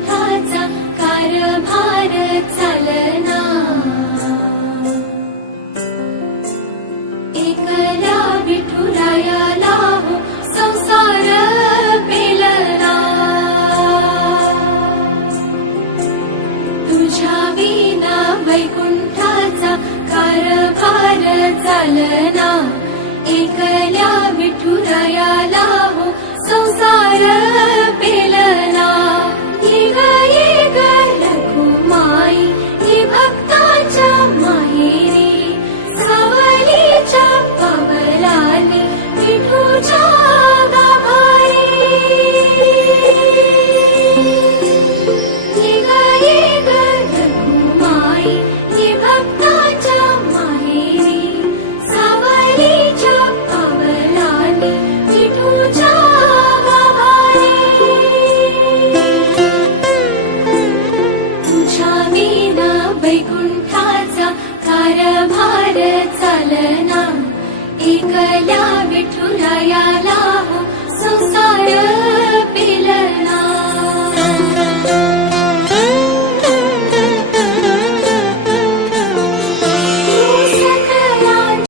वैकुंठाचा कारभार चालना। एकल्या विठुरायाला हो संसार पेलला। तुझ्या विना वैकुंठाचा कारभार चालना। एकल्या विठुरायाला हो संसार पेलना। ये ग रखुमाई ही भक्ताच्या माहेरी सावलीच्या पावलाने विठूच्या गाभारी। ये ग रखुमाई ही भक्ताच्या माहेरी सावलीच्या पावलाने विठूच्या गाभारी। तुझ्या विना वैकुंठाचा कारभार चालना। एकल्या